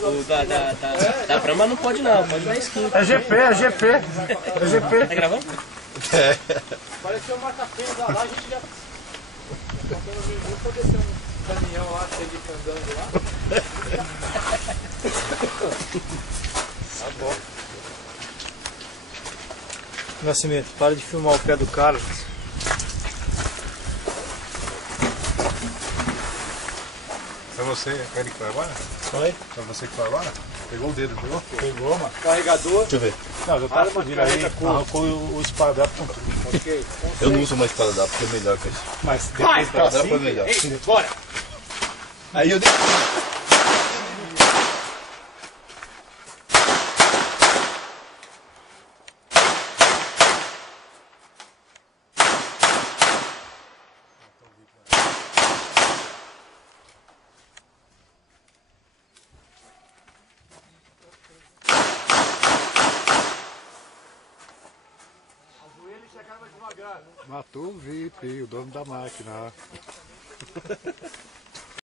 O da Brahma não pode não, pode dar skin. É GP, é GP. É GP. Tá gravando? É. Pareceu um marca-pena lá, a gente já... Faltando um minuto pra descer um caminhão lá, cheio de candango lá. Tá bom. Nascimento, para de filmar o pé do cara. É você, Eric, que vai agora? Oi? É você que vai agora? Pegou o dedo, pegou? Pegou, mano. Carregador. Deixa eu ver. Não, já tá fudido aí, arrancou o espadapo com tudo. Ok. Eu não uso mais esparadrapo, porque é melhor que isso. Mas depois tá Esparadrapo é assim, melhor. Ei, bora! Aí eu matou o VIP, o dono da máquina.